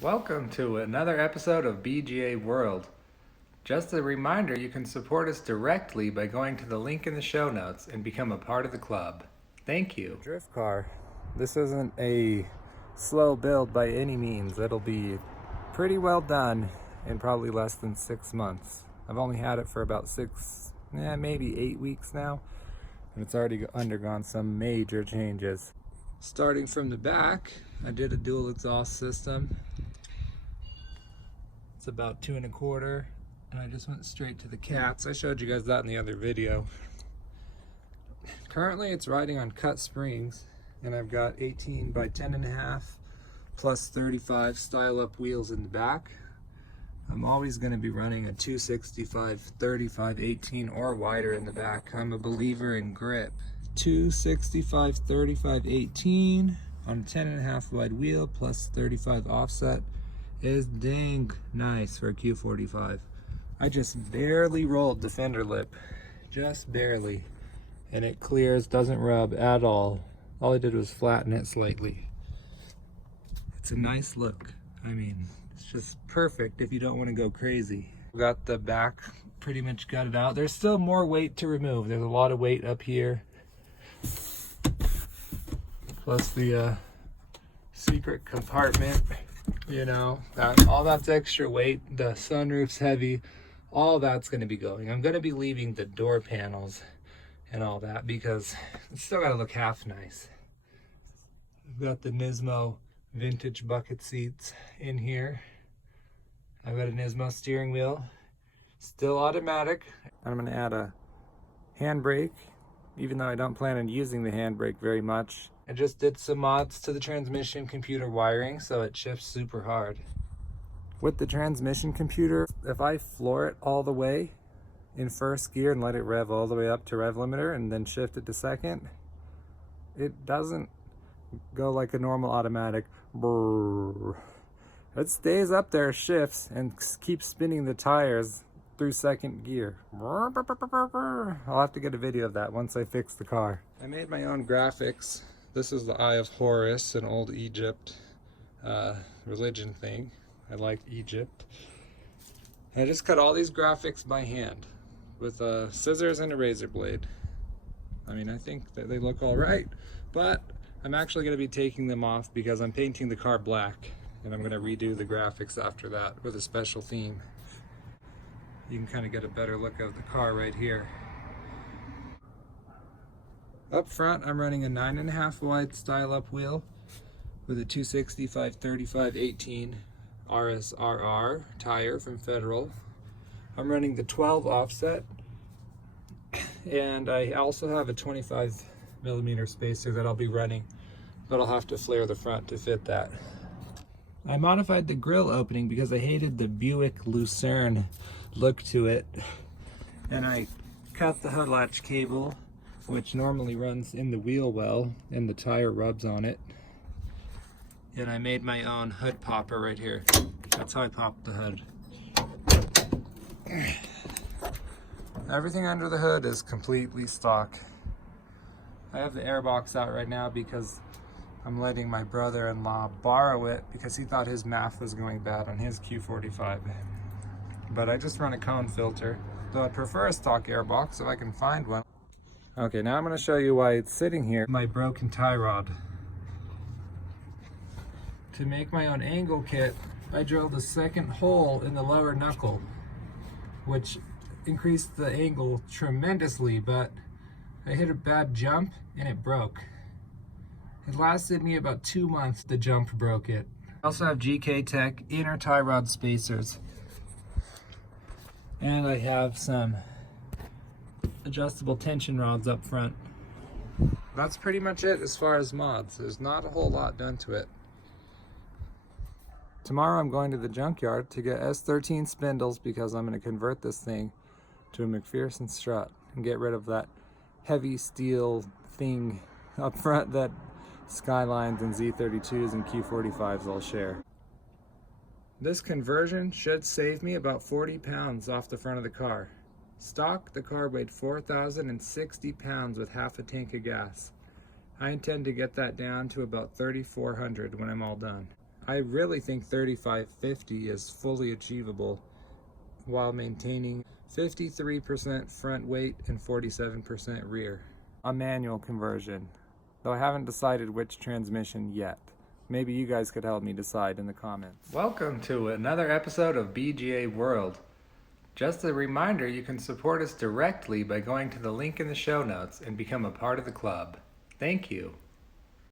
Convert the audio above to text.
Welcome to another episode of BGA World. Just a reminder, you can support us directly by going to the link in the show notes and become a part of the club. Thank you. Drift car. This isn't a slow build by any means. It'll be pretty well done in probably less than 6 months. I've only had it for about maybe 8 weeks now, and it's already undergone some major changes. Starting from the back, I did a dual exhaust system. It's about 2 1/4, and I just went straight to the cats. I showed you guys that in the other video. Currently it's riding on cut springs, and I've got 18 by 10.5 plus 35 style up wheels in the back. I'm always going to be running a 265 35 18 or wider in the back. I'm a believer in grip. 265 35 18 on a 10.5 wide wheel plus 35 offset is dang nice for a Q45. I just barely rolled the fender lip, just barely, and it clears, doesn't rub at all. All I did was flatten it slightly. It's a nice look. I mean, it's just perfect if you don't want to go crazy. Got the back pretty much gutted out. There's still more weight to remove. There's a lot of weight up here, plus the secret compartment, you know, all that's extra weight. The sunroof's heavy, all that's going to be going. I'm going to be leaving the door panels and all that because it's still got to look half nice. I've got the Nismo vintage bucket seats in here. I've got a Nismo steering wheel, still automatic. I'm going to add a handbrake, even though I don't plan on using the handbrake very much. I just did some mods to the transmission computer wiring so it shifts super hard. With the transmission computer, if I floor it all the way in first gear and let it rev all the way up to rev limiter and then shift it to second, it doesn't go like a normal automatic brrr. It stays up there, shifts, and keeps spinning the tires through second gear. I'll have to get a video of that once I fix the car. I made my own graphics. This is the Eye of Horus, an old Egypt religion thing. I like Egypt. I just cut all these graphics by hand with scissors and a razor blade. I mean, I think that they look all right, but I'm actually going to be taking them off because I'm painting the car black, and I'm going to redo the graphics after that with a special theme. You can kind of get a better look of the car right here. Up front, I'm running a 9.5 wide style up wheel with a 265 35 18 RSRR tire from Federal. I'm running the 12 offset, and I also have a 25mm spacer that I'll be running, but I'll have to flare the front to fit that. I modified the grille opening because I hated the Buick Lucerne look to it, and I cut the hood latch cable, which normally runs in the wheel well and the tire rubs on it, and I made my own hood popper right here. That's how I popped the hood. Everything under the hood is completely stock. I have the airbox out right now because I'm letting my brother-in-law borrow it because he thought his math was going bad on his Q45. But I just run a cone filter, though I prefer a stock airbox if I can find one. Okay, now I'm going to show you why it's sitting here. My broken tie rod. To make my own angle kit, I drilled a second hole in the lower knuckle, which increased the angle tremendously, but I hit a bad jump and it broke. It lasted me about 2 months. The jump broke it. I also have GK Tech inner tie rod spacers. And I have some adjustable tension rods up front. That's pretty much it as far as mods. There's not a whole lot done to it. Tomorrow I'm going to the junkyard to get S13 spindles because I'm going to convert this thing to a McPherson strut and get rid of that heavy steel thing up front that Skylines and Z32s and Q45s all share. This conversion should save me about 40 pounds off the front of the car. Stock, the car weighed 4,060 pounds with half a tank of gas. I intend to get that down to about 3,400 when I'm all done. I really think 3550 is fully achievable while maintaining 53% front weight and 47% rear. A manual conversion, though I haven't decided which transmission yet. Maybe you guys could help me decide in the comments. Welcome to another episode of BGA World. Just a reminder, you can support us directly by going to the link in the show notes and become a part of the club. Thank you.